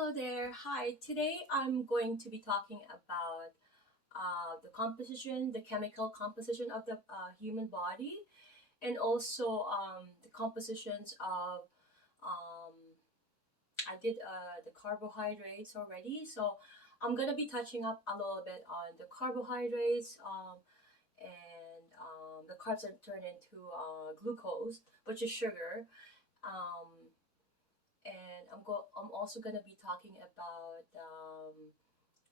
Hello there. Hi. Today I'm going to be talking about the composition, the chemical composition of the human body, and also the compositions of. Um, I did the carbohydrates already, so I'm gonna be touching up a little bit on the carbohydrates, and the carbs that turn into glucose, which is sugar. Um, and I'm also gonna be talking about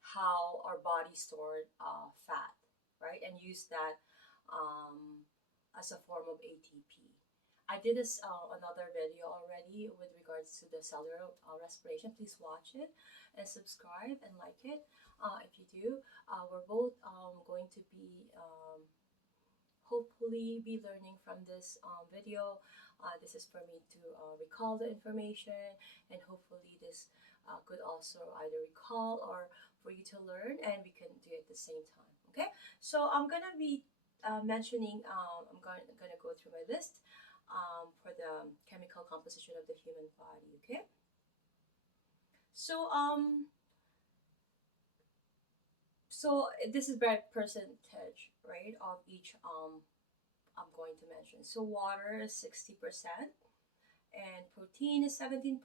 how our body stored fat, right, and use that um, as a form of ATP. I did this another video already with regards to the cellular respiration. Please watch it and subscribe and like it. If you do, we're both going to be hopefully be learning from this video. This is for me to recall the information, and hopefully this could also either recall or for you to learn, and we can do it at the same time. Okay, so I'm gonna be mentioning. I'm gonna go through my list for the chemical composition of the human body. Okay, so this is by percentage, right, of each I'm going to mention. So water is 60%, and protein is 17%,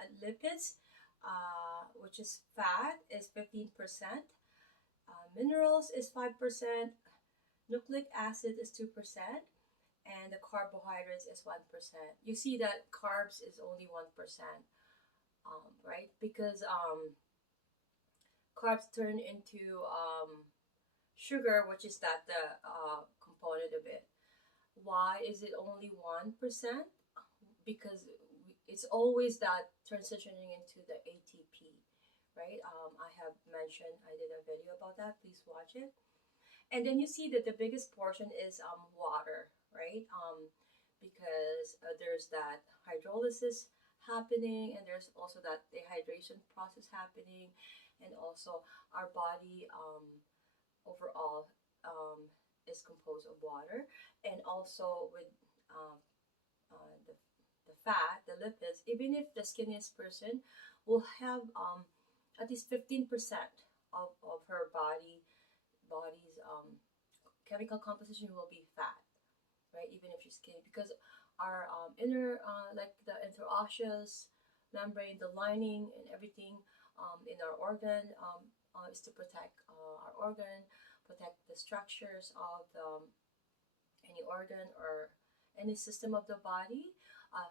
and lipids, which is fat, is 15%. Minerals is 5%. Nucleic acid is 2%, and the carbohydrates is 1%. You see that carbs is only 1%, right? Because carbs turn into sugar, which is that the component of it. Why is it only 1%? Because it's always that transitioning into the ATP, right? I have mentioned, I did a video about that. Please watch it. And then you see that the biggest portion is water, right? Because there's that hydrolysis happening, and there's also that dehydration process happening, and also our body overall um, is composed of water, and also with uh, the fat, the lipids, even if the skinniest person will have at least 15% of her body's chemical composition will be fat, right? Even if she's skinny, because our inner, like the interosseous membrane, the lining, and everything in our organ is to protect our organ, protect the structures of any organ or any system of the body.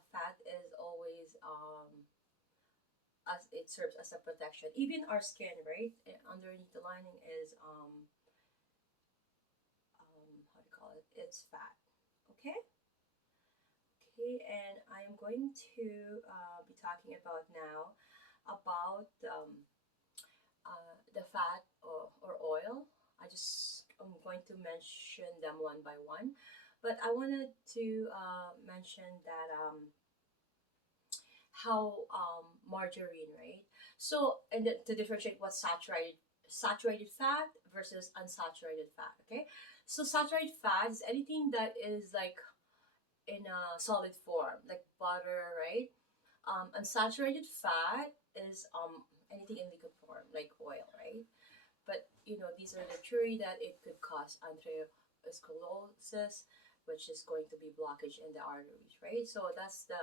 Fat is always as it serves as a protection. Even our skin, right? Underneath the lining is how do you call it? It's fat. Okay. Okay, and I am going to be talking about now about the fat or oil. I'm going to mention them one by one, but I wanted to mention that how margarine, right? So, and to differentiate what's saturated fat versus unsaturated fat. Okay, so saturated fat is anything that is like in a solid form, like butter, right? Unsaturated fat is anything in liquid form, like oil, right? But these are the theory that it could cause atherosclerosis, which is going to be blockage in the arteries, right? So that's the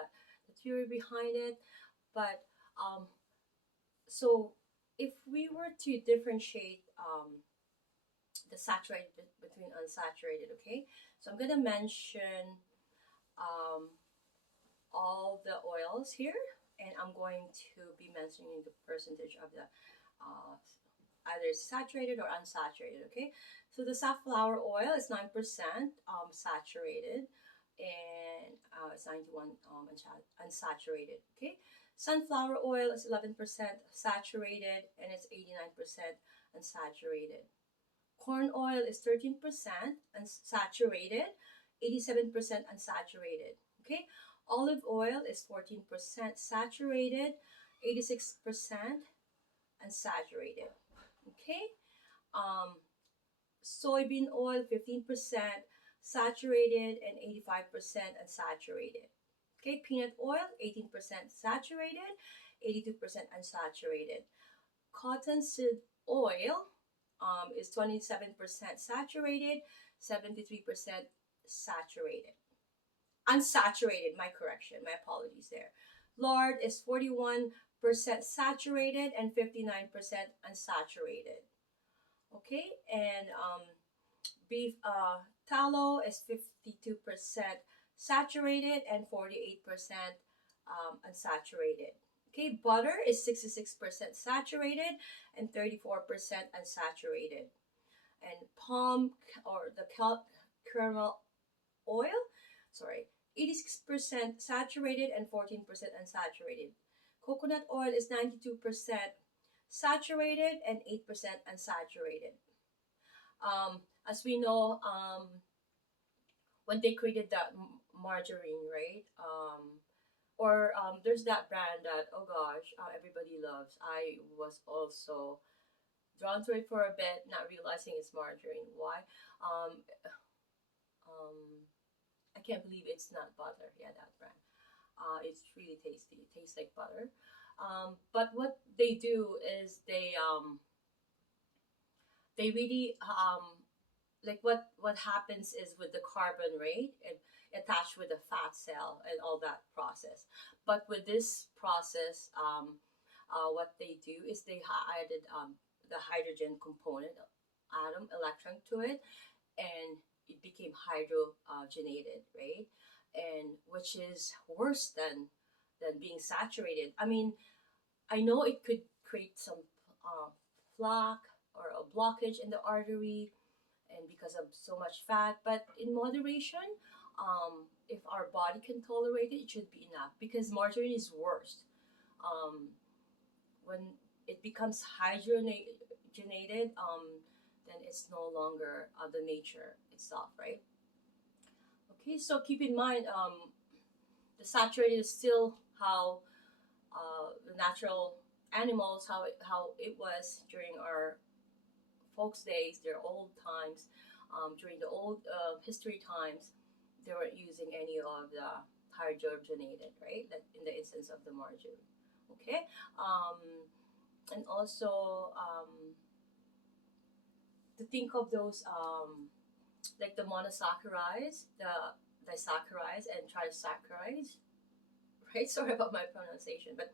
theory behind it. But so if we were to differentiate the saturated between unsaturated, okay? So I'm gonna mention um, all the oils here, and I'm going to be mentioning the percentage of the uh, either saturated or unsaturated. Okay, so the safflower oil is 9% saturated, and it's 91 unsaturated. Okay, sunflower oil is 11% saturated, and it's 89% unsaturated. Corn oil is 13% unsaturated, 87% unsaturated. Okay, olive oil is 14% saturated, 86% unsaturated. Okay, um, soybean oil 15% saturated and 85% unsaturated. Okay, peanut oil, 18% saturated, 82% unsaturated. Cottonseed oil is 27% saturated, 73% saturated. Unsaturated, my correction, my apologies there. Lard is 41% saturated and 59% unsaturated. Okay, and beef tallow is 52% saturated and 48% unsaturated. Okay, butter is 66% saturated and 34% unsaturated. And palm or the kernel oil, sorry, 86% saturated and 14% unsaturated. Coconut oil is 92% saturated and 8% unsaturated. As we know, when they created that margarine, right? Or there's that brand that, oh gosh, everybody loves. I was also drawn to it for a bit, not realizing it's margarine. Why? Um, I can't believe it's not butter. Yeah, that brand. It's really tasty. It tastes like butter. But what they do is they really like what happens is with the carbon rate and attached with the fat cell and all that process. But with this process, what they do is they added the hydrogen component atom electron to it, and it became hydrogenated, right? And which is worse than being saturated. I mean, I know it could create some uh, plaque or a blockage in the artery, and because of so much fat, but in moderation, if our body can tolerate it, it should be enough, because margarine is worse. um, when it becomes hydrogenated, then it's no longer the nature itself, right? Okay, so keep in mind, the saturated is still how the natural animals, how it was during our folks' days, their old times, during the old history times. They weren't using any of the hydrogenated, right? That in the instance of the margarine. Okay, um, and also to think of those like the monosaccharides, the disaccharides, and trisaccharides. Right, sorry about my pronunciation, but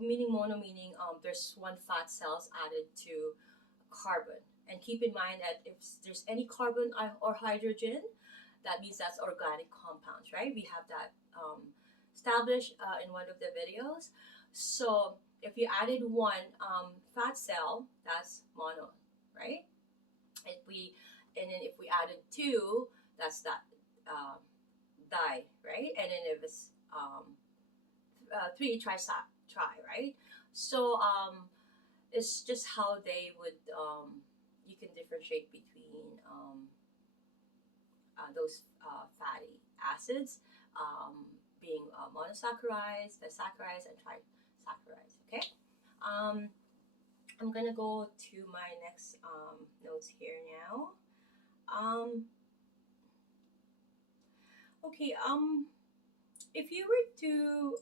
meaning mono meaning there's one fat cells added to carbon. And keep in mind that if there's any carbon or hydrogen, that means that's organic compounds, right? We have that established in one of the videos. So if you added one fat cell, that's mono, right? If we and then if we added two, that's that uh, di, right? And then if it's three, tri, right? So it's just how they would you can differentiate between those fatty acids, being monosaccharides, disaccharides, and trisaccharides. Okay, um, I'm gonna go to my next notes here now. Um, okay, if you were to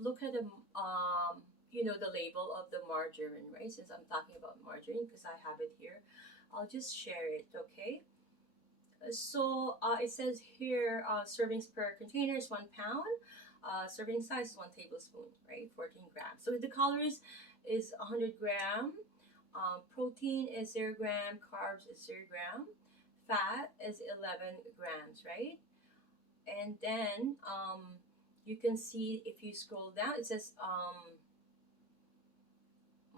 look at the the label of the margarine, right? Since I'm talking about margarine, because I have it here, I'll just share it. Okay. So it says here, servings per container is 1 pound. Serving size is 1 tablespoon, right? 14 grams. So the calories is 100 gram. Protein is 0 gram. Carbs is 0 gram. Fat is 11 grams, right? And then you can see if you scroll down, it says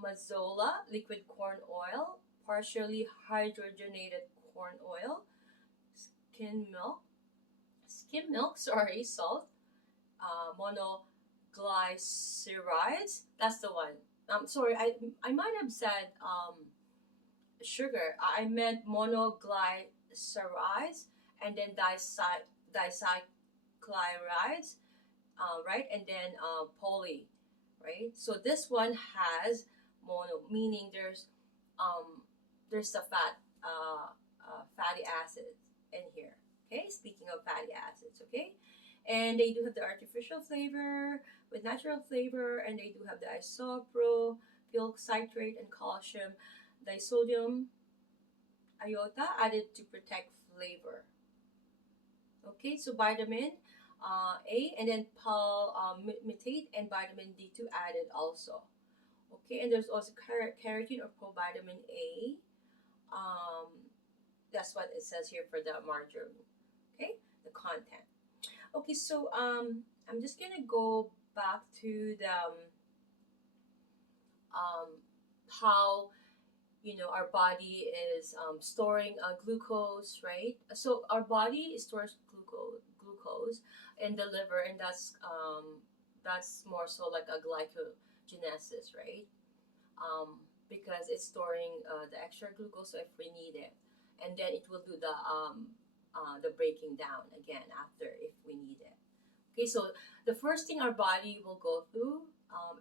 mazola, liquid corn oil, partially hydrogenated corn oil, skim milk, sorry, salt, monoglycerides. That's the one. Sorry, I might have said sugar. I meant monoglycerides, and then dicyclerides, right? And then poly, right? So this one has mono, meaning there's the fatty acids in here. Okay, speaking of fatty acids, okay, And they do have the artificial flavor with natural flavor, and they do have the isopropyl citrate and calcium disodium iota added to protect flavor. Okay, so vitamin A and then palmitate and vitamin D2 added also. Okay, and there's also keratin or provitamin A. Um, that's what it says here for the margarine. Okay, the content. Okay, so I'm just gonna go back to the um, how our body is storing glucose, right? So our body stores glucose in the liver, and that's more so like a glycogenesis, right? Because it's storing the extra glucose so if we need it, and then it will do the breaking down again after if we need it. Okay, so the first thing our body will go through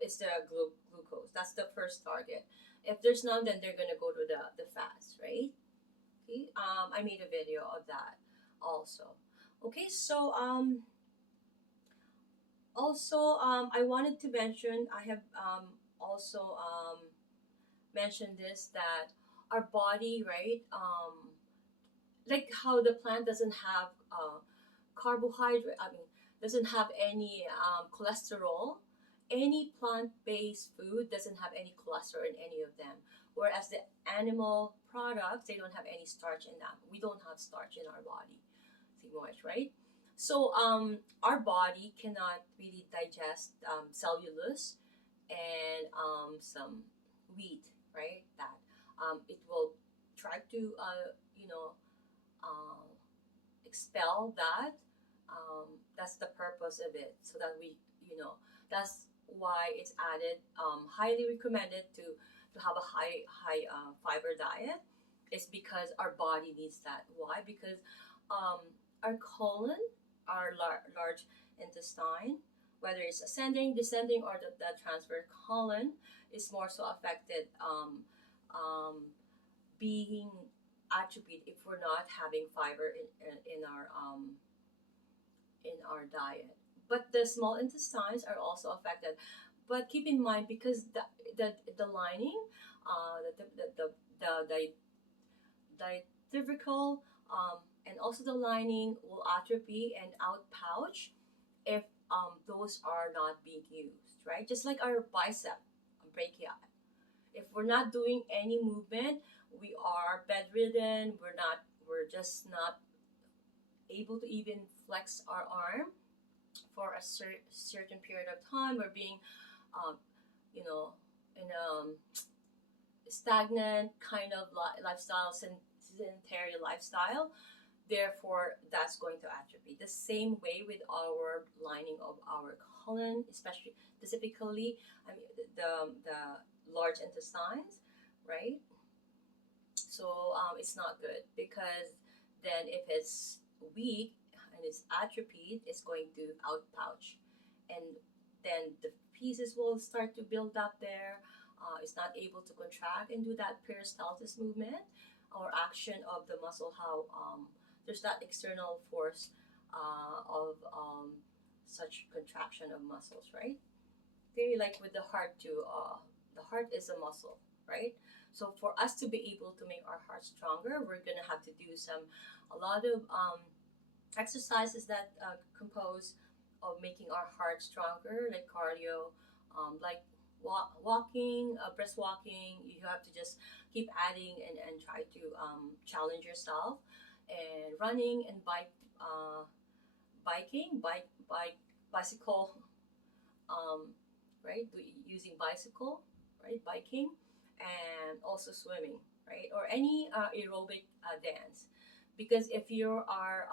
is the glucose. That's the first target. If there's none, then they're gonna go to the fats, right? Okay, I made a video of that also. Okay, so I wanted to mention I have also mentioned this that our body, right? Like how the plant doesn't have carbohydrate. I mean, doesn't have any cholesterol. Any plant-based food doesn't have any cholesterol in any of them. Whereas the animal products, they don't have any starch in them. We don't have starch in our body, too much, right? So our body cannot really digest cellulose and some wheat, right? That it will try to you know uh, expel that. That's the purpose of it, so that that's why it's added. Highly recommended to have a high fiber diet. Is because our body needs that. Why? Because um, our colon, our large intestine, whether it's ascending, descending, or the transverse colon, is more so affected. Being attribute if we're not having fiber in our diet. But the small intestines are also affected. But keep in mind because the lining, the diaphysical, and also the lining will atrophy and outpouch if those are not being used, right? Just like our bicep brachii. If we're not doing any movement, we are bedridden. We're just not able to even flex our arm for a certain period of time. We're being, um, you know, in a stagnant kind of lifestyle, sedentary lifestyle. Therefore, that's going to atrophy. The same way with our lining of our colon, especially specifically, I mean the large intestines, right? So it's not good because then if it's weak and it's atrophied, it's going to outpouch, and then the pieces will start to build up there. It's not able to contract and do that peristalsis movement or action of the muscle. How there's that external force of such contraction of muscles, right? Okay, like with the heart too. The heart is a muscle, right? So for us to be able to make our heart stronger, we're gonna have to do a lot of exercises that compose of making our heart stronger, like cardio, like walking, brisk walking. You have to just keep adding and try to challenge yourself, and running and bicycle, um, right? Using bicycle, right? Biking, and also swimming, right? Or any aerobic dance. Because if you are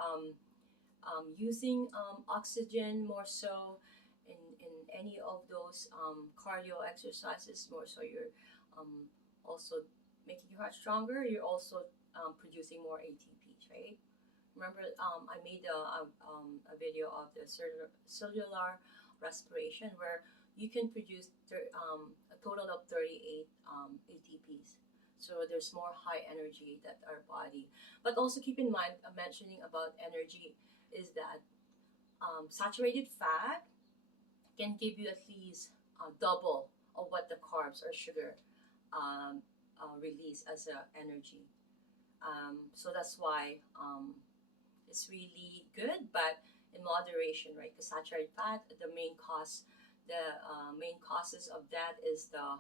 using oxygen more so in any of those cardio exercises, more so you're also making your heart stronger, you're also producing more ATPs, right? Remember, I made a video of the cellular respiration where you can produce a total of 38 ATPs. So there's more high energy that our body. But also keep in mind, mentioning about energy is that Saturated fat can give you at least double of what the carbs or sugar um, release as a energy. So that's why it's really good, but in moderation, right? Because saturated fat, the main causes of that is the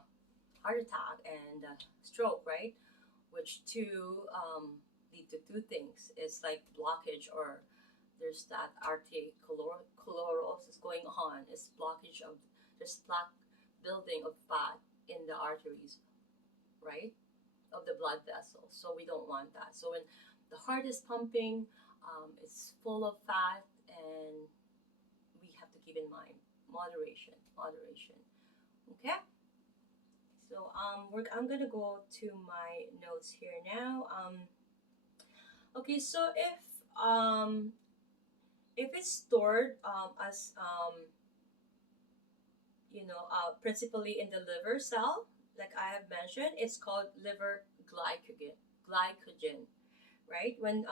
heart attack and stroke, right? Which two lead to two things. It's like blockage, or there's that arteriosclerosis going on. It's blockage of there's plaque building of fat in the arteries, right? Of the blood vessels. So we don't want that. So when the heart is pumping, it's full of fat, and we have to keep in mind moderation, moderation. Okay. So I'm gonna go to my notes here now. Okay, so if it's stored as principally in the liver cell, like I have mentioned, it's called liver glycogen. Glycogen, right? When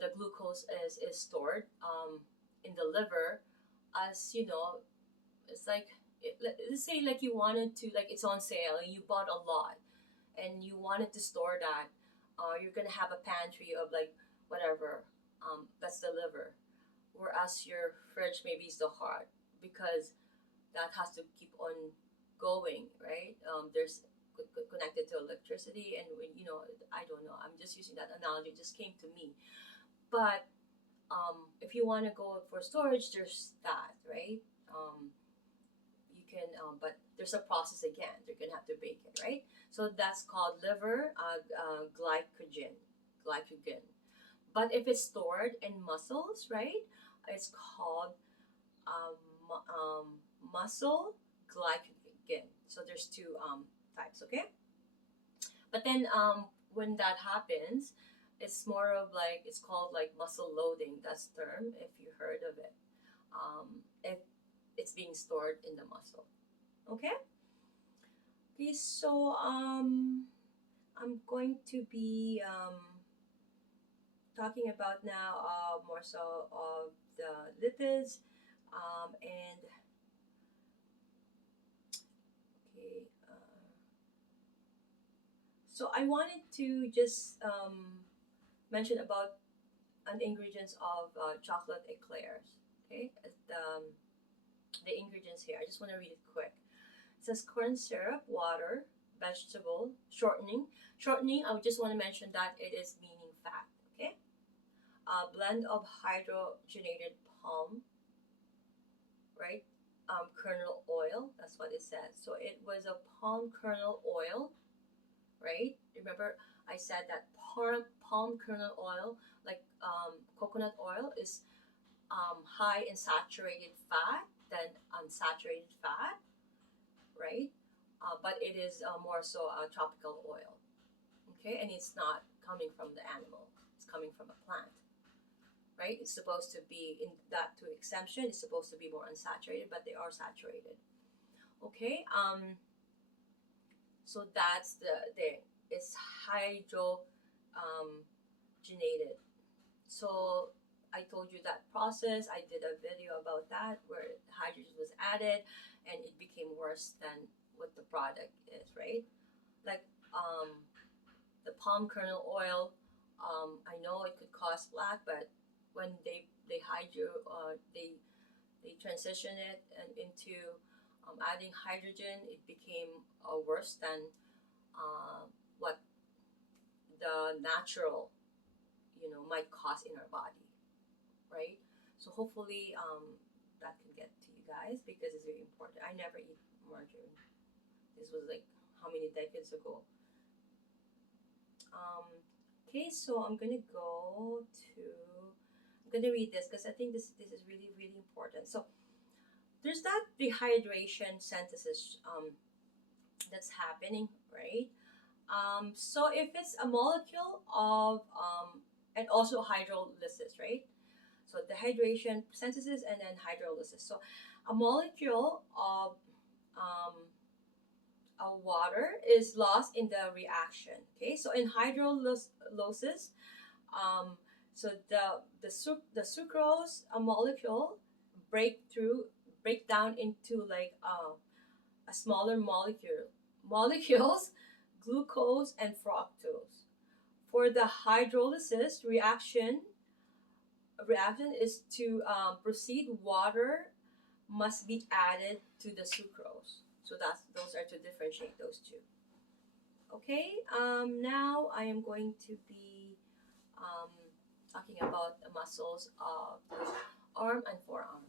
the glucose is stored in the liver, as it's like let's say like you wanted to, like it's on sale and you bought a lot and you wanted to store that. You're gonna have a pantry of like whatever. That's the liver, whereas your fridge maybe is the heart, because that has to keep on going, right? There's connected to electricity, and when I don't know. I'm just using that analogy. It just came to me. But if you want to go for storage, there's that, right? You can, but there's a process again. They're gonna have to bake it, right? So that's called liver glycogen, glycogen. But if it's stored in muscles, right? It's called um, muscle glycogen. So there's two types, okay? But then when that happens, it's more of like it's called like muscle loading. That's the term if you heard of it. If it's being stored in the muscle, okay. Okay, so I'm going to be talking about now more so of the lipids and okay. So I wanted to just mention about an ingredients of chocolate eclairs. Okay, the ingredients here. I just want to read it quick. It says corn syrup, water, vegetable, shortening. Shortening, I would just want to mention that it is meaning fat. Okay, a blend of hydrogenated palm, right? Kernel oil. That's what it says. So it was a palm kernel oil, right? Remember, I said that palm kernel oil, like coconut oil, is high in saturated fat than unsaturated fat, right? But it is more so a tropical oil, okay? And it's not coming from the animal; it's coming from a plant, right? It's supposed to be in that to exemption. It's supposed to be more unsaturated, but they are saturated, okay? So that's it's hydrogenated. So I told you that process. I did a video about that where hydrogen was added and it became worse than what the product is, right? Like the palm kernel oil, I know it could cause black, but when they they transition it and into adding hydrogen, it became worse than what the natural might cause in our body, right? So hopefully that can get to you guys because it's very important. I never eat margarine. This was like how many decades ago. Okay, so I'm gonna read this because I think this is really really important. So there's that dehydration synthesis that's happening, right? So if it's a molecule of and also hydrolysis, right? So dehydration synthesis and then hydrolysis. So a molecule of water is lost in the reaction. Okay, so in hydrolysis, um, So the sucrose a molecule break down into like a smaller molecules, glucose and fructose. For the hydrolysis reaction is to proceed. Water must be added to the sucrose. So those are to differentiate those two. Okay. Now I am going to be um, talking about the muscles of the arm and forearm.